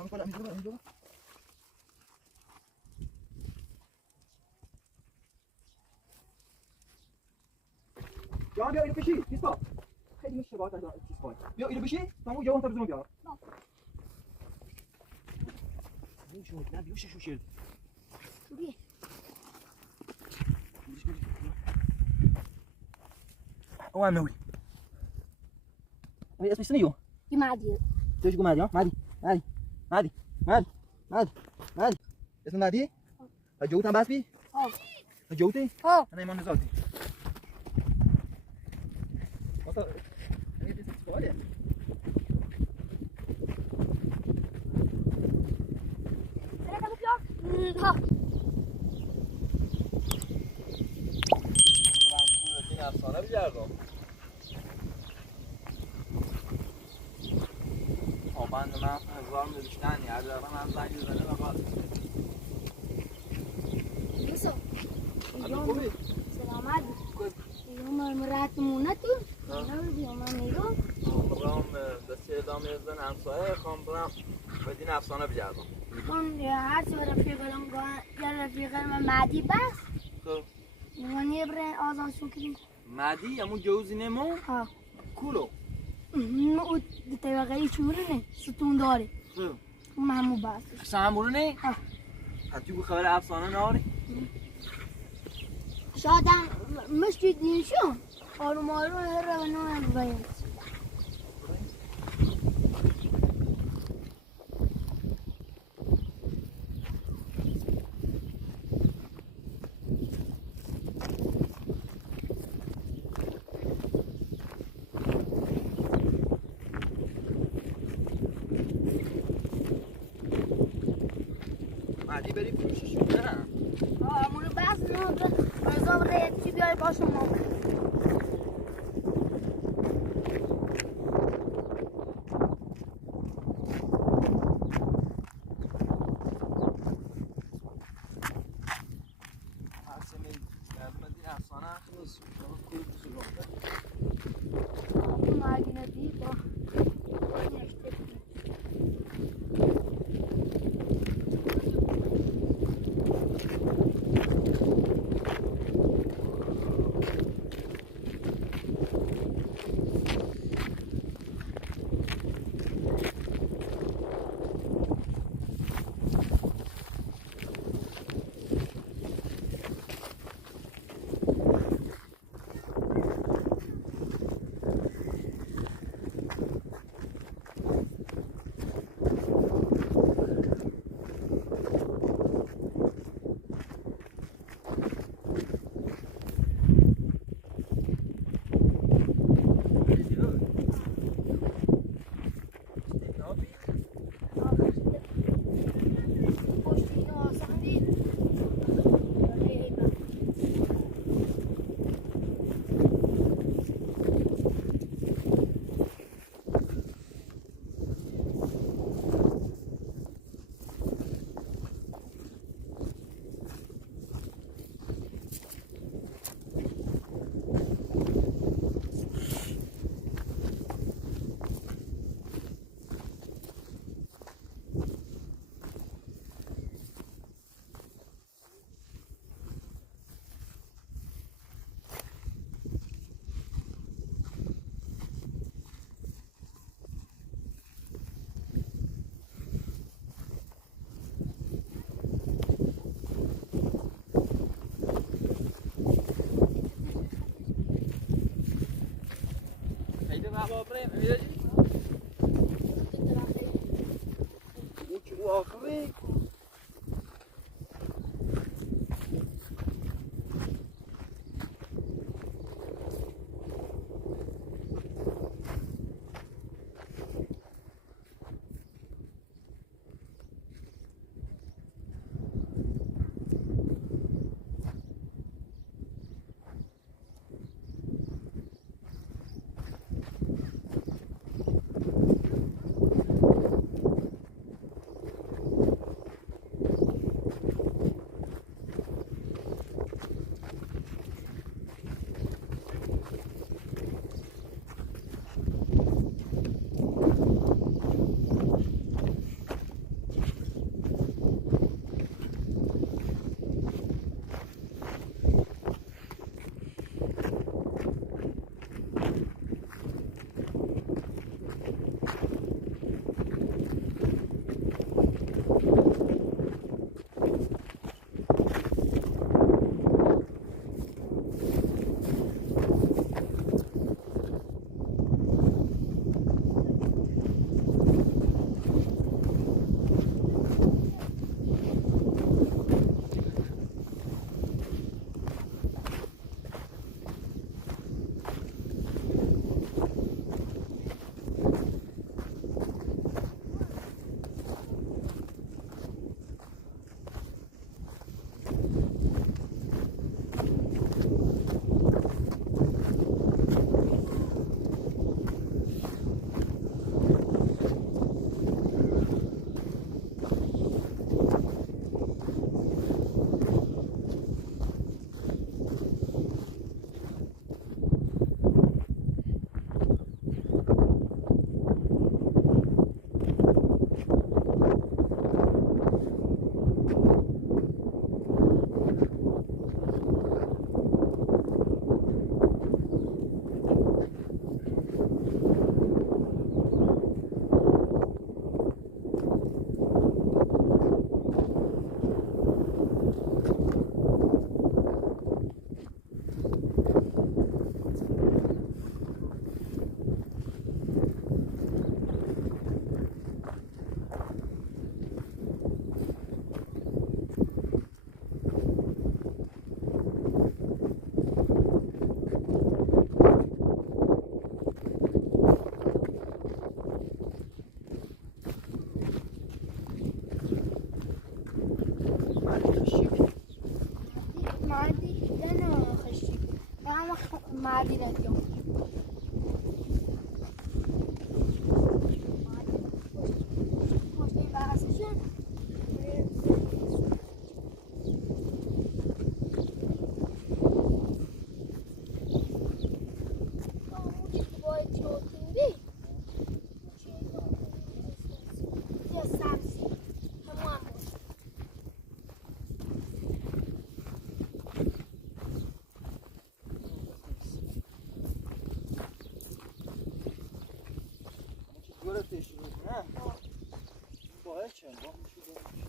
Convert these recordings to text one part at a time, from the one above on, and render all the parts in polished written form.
هم بالا اینجا بیا اینو بشی پیستا خیلی میشه باید از چیز باید بیا اینو بشی تمام جوان تا بزنم بیا شو نه بیا شو شیر بیا هو عموي اسمي سنيو دي معدي ايش تقول مادي ها مادي اسم مادي هجوت هم بس بي هجوتي انا ايمان نزلتي وصل هي دي سؤال ها افسانه بگردم بند من هزار نوشتن یه دارم هم زنگ زنه و بعد بسو سلام علیکم یوم مراتمونه تو یوم میرو برام دسته ادامه زن همسایه خوام برم بدین افسانه بگردم من هر چه رفیقم یا رفیقم مهدی بس خب من یه برای آزاد شکری مهدی همون جوزی نمو ها کولو او طبقه چورنه ستون داره خب همو بس سامورنه ها حتی به خبر افسانه ناری شادم مشتی دیشون آروم هر نه باید مهدی بری فروشش نه امونو بس نه بازم رایت چی بیای باشه ما مردی رادیو پشتی بحثشون باید چوتین بی یا سبزی همون هم باشه گرفتش رو نه باید چند با میشه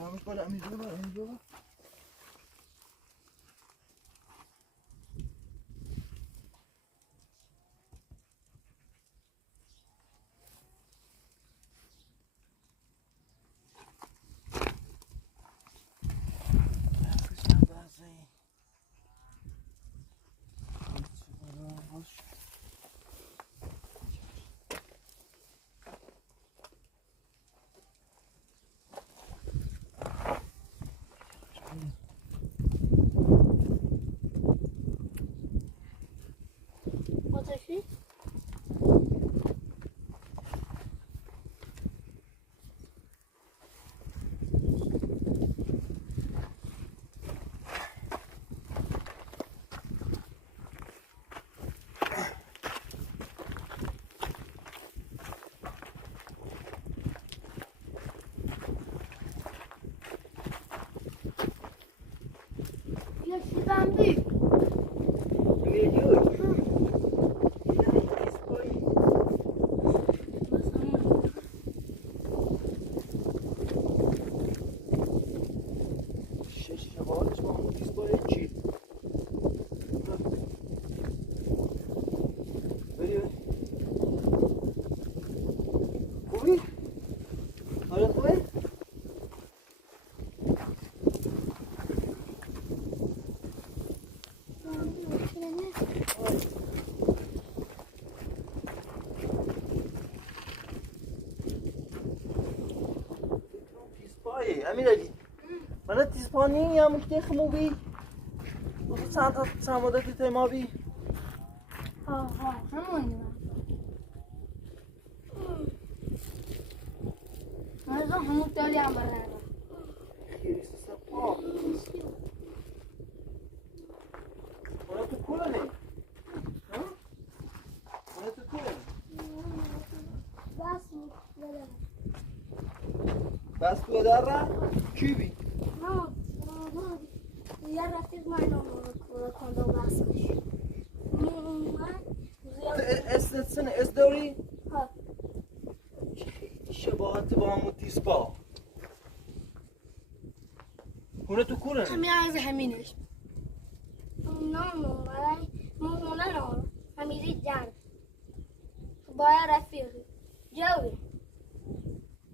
vamos para mi ropa. آتشی؟ یه سیبم بی امیرعلی من تیزپانی یا مکتی خموبی بودی چند تا سمادتی تیمابی آها همونی من از همون داری هم برنم خیلی سسا پا اونا تو کوله نی؟ اونا تو کوله نی؟ بس تو در را؟ کی بی؟ یه رفیق من رو کنده و بسش اس داری؟ ها شباهت با همون تیزپا اونا تو کوله نی؟ همین از همینش نه نه همیری جرد باید رفیقی جوی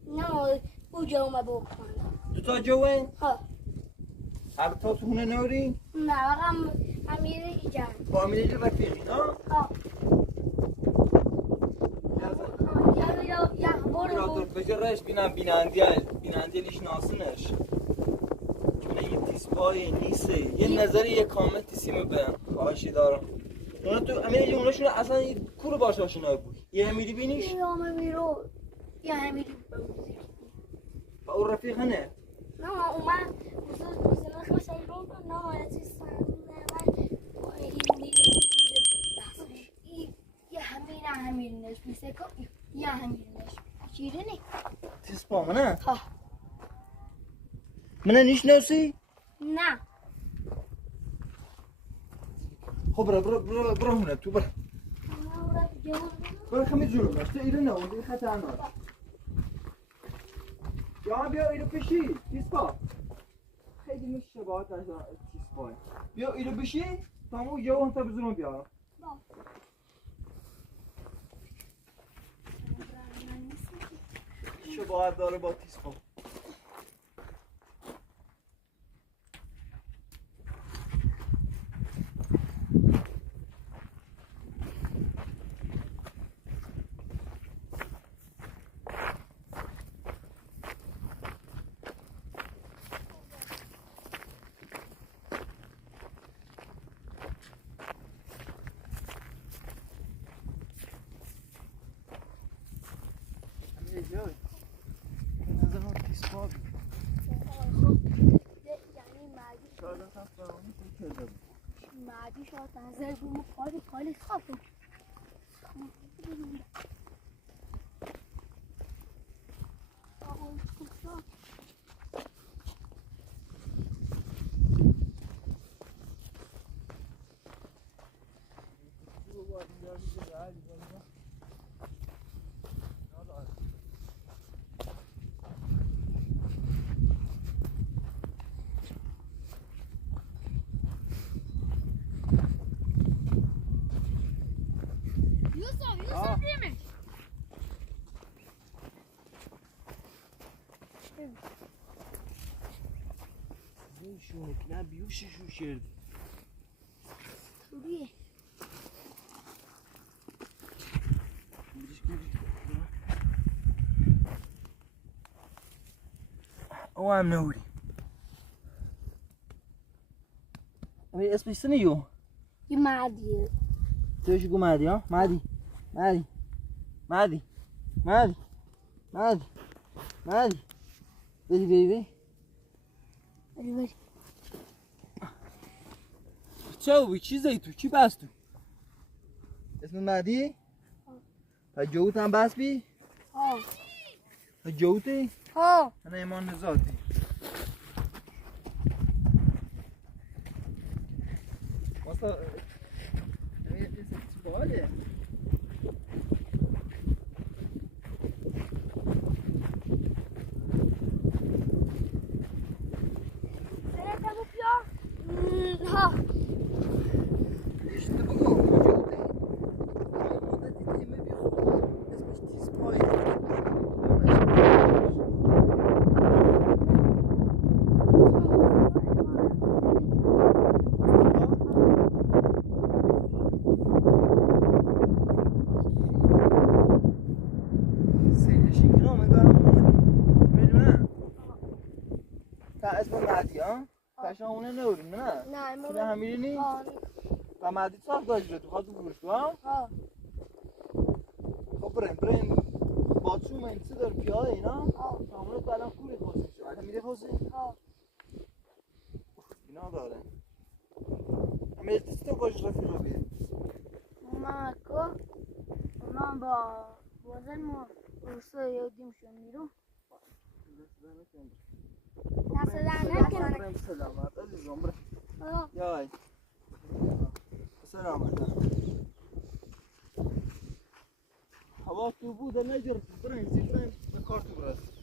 نه او جو ما بکنه دو تا جوین؟ ها هر تا تو هونه نوری؟ نه واقعا همیری جرد با امیری رفیقی نه؟ ها یا برو بجرش بینندیلش ناسنش چون یه تیسپای نیسته یه نظری یه کامنت تیسیمو بدن خواهشی دارم اونا تو امیری اوناشون اصلا یه کور باش آشنا بود یه امیری بینیش یا همیرو یا همیری با اون رفیقه نه نه اومد مثلا خوش ایران نه چیز یه همینش میشه که یه همینش شیرینی پا منه ها منه نشناسی نه خب برو هونه تو برو خمی جلو باش تو ایرو نه این خطرناک یا بیا ایرو پیشی تیسپا خیلی میشه شباهت از تیسپا بیا ایرو پیشی تامو یا اون تا بزنم بیا شباهت داره با تیسپا معدی شاید نظر بومو خالی خافه Yusuf demiş. شو نه بیوش شو شرد شوریه او هم نوری امی اسمش سنیو یه معدیه توش گو مهدی ها مهدی بری بری چاوی چی زیتو چی بس تو اسم مهدی تا جوت هم بس بی ها تا جوتی ها انا ایمان نزاتی واسه اسم چی باله ها işte bu gol. اسم مهدی ها؟ کاشان اونه نوریم نه؟ نه کنه همیرینی؟ و مهدی ساخت داشت تو خواهد فروشگاه ها؟ ها خب بریم باتشون منسی دار پیاده اینا؟ همونه تو الان خوبی خوزی شو الان میره خوزی؟ اینا داره همه تو باش رفیقا بید ماماکو مامان با وزن ما روسا یادیم شو میرو بریم سلامت عزیزم بریم یای سلامت هوا تو بود نجر بریم زیبریم به کارتو برس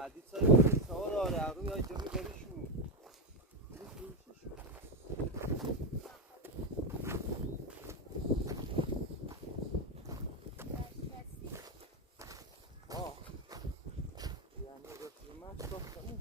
مردی سای بسید سوار آره عقب یا جا بگرشو yani götürmez baksana.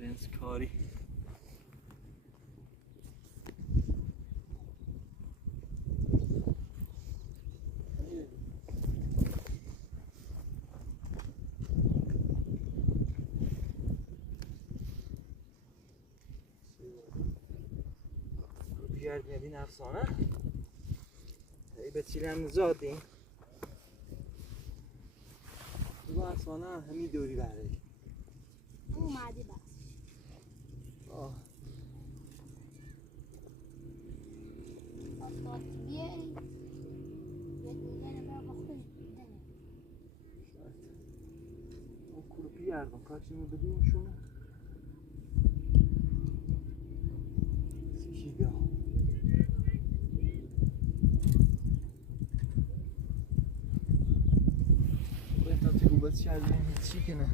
Lens kari. Biardiyadin efsane. Heybetçilerini zaten. Bu efsane hemi دوری برای. اومدی بس. بیایی یه دونه نمه بخون دیدنه اون کلوپی یردم کاچیمو بدیم شونه سیشی بیا باید تا تگوبت شده چی کنه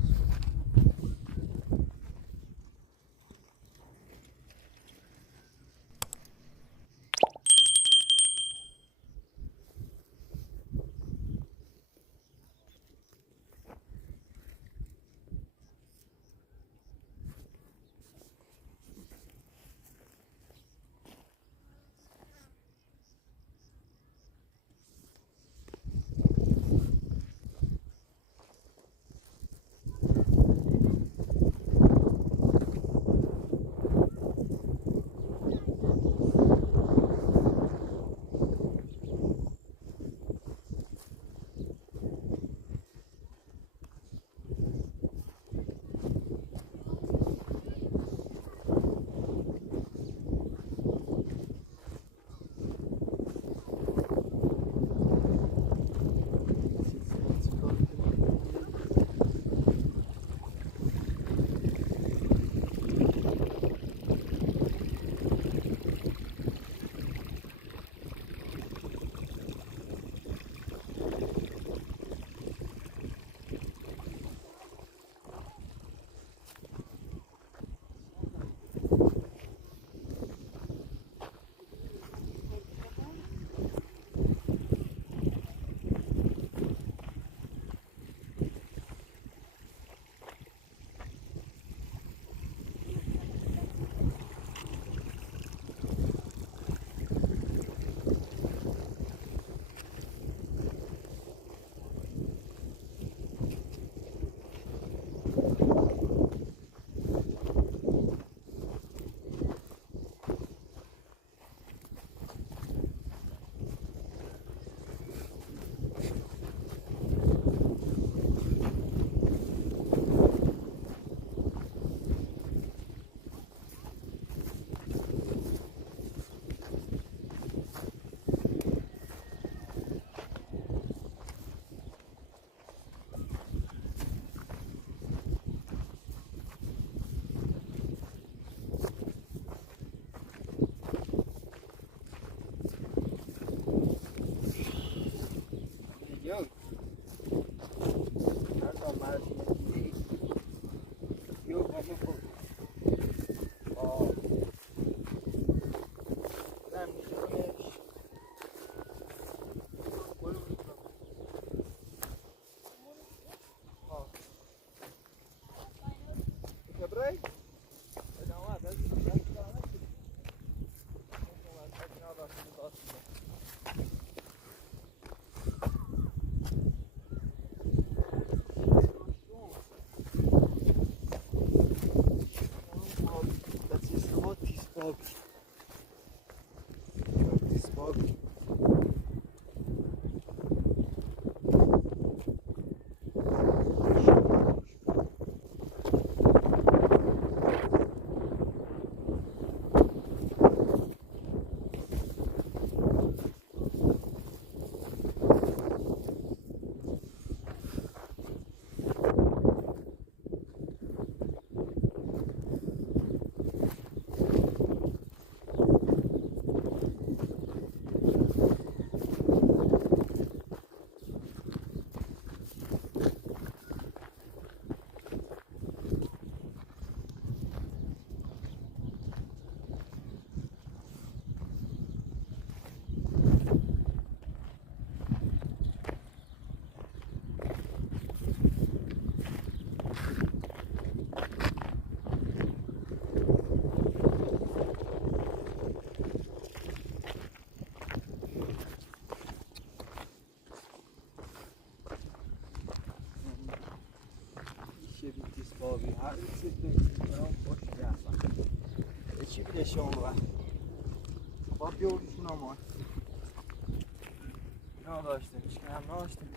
نشون بر با بیاریشون امان نه داشتیم چکه هم نداشتیم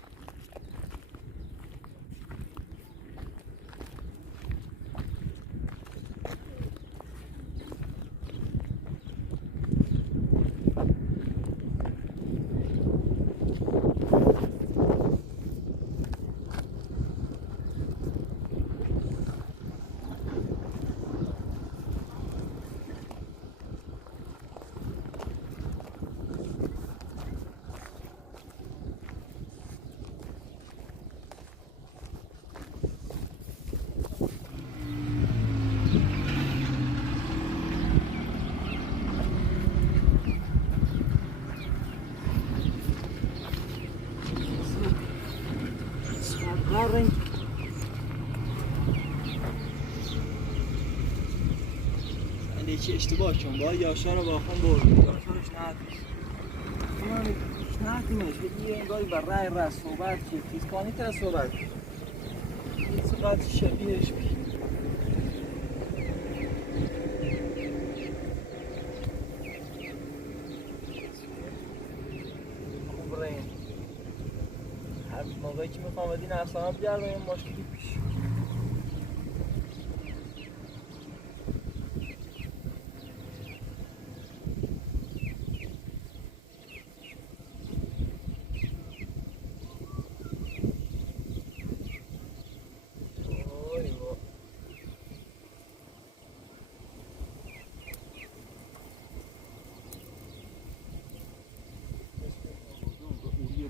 رنگ علی چی اشتباه کن با یاشا رو با خون برد یاشارش نهتیمش بگی انگاری بر رای صحبت که تیزکانی تر صحبت چقدر شبیهش بید خوب رین هر موقعی که میخوام بدین اصلا بگردم این مشکلی پیش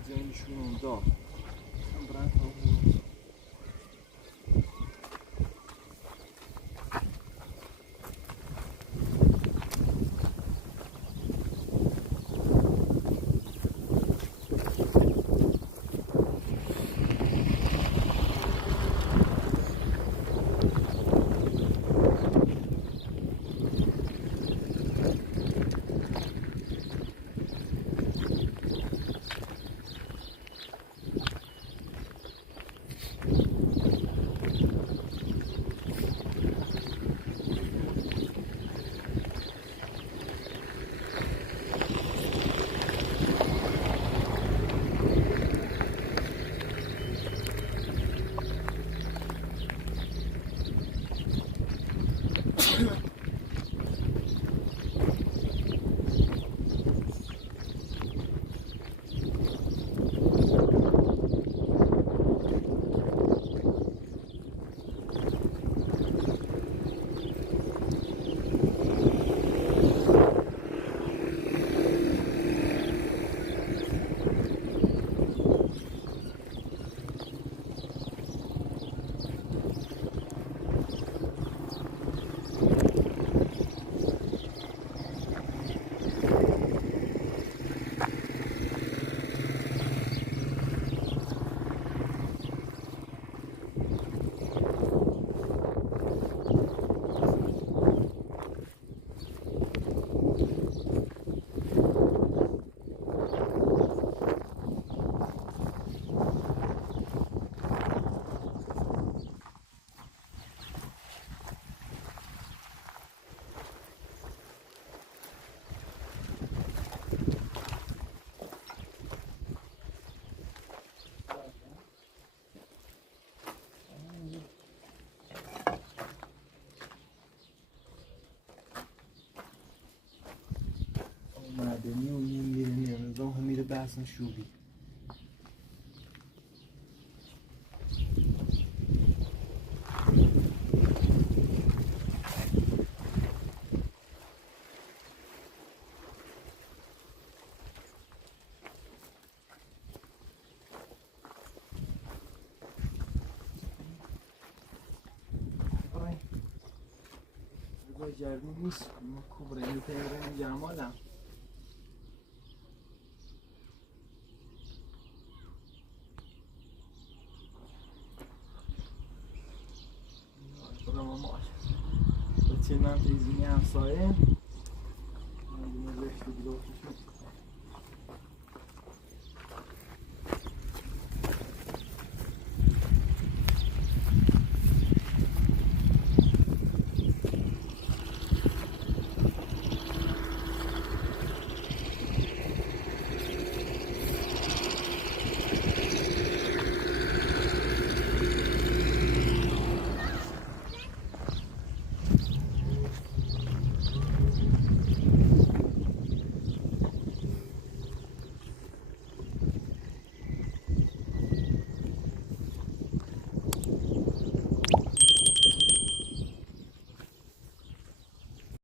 زنشون اونجا هم برن تا بود معدنی و این میره راه میره بحثن شوری جردی نیست ما کبره میتونیم جمالم خدا ماش بچه من تیزینی همسایه من دیگه رشته بلوکشون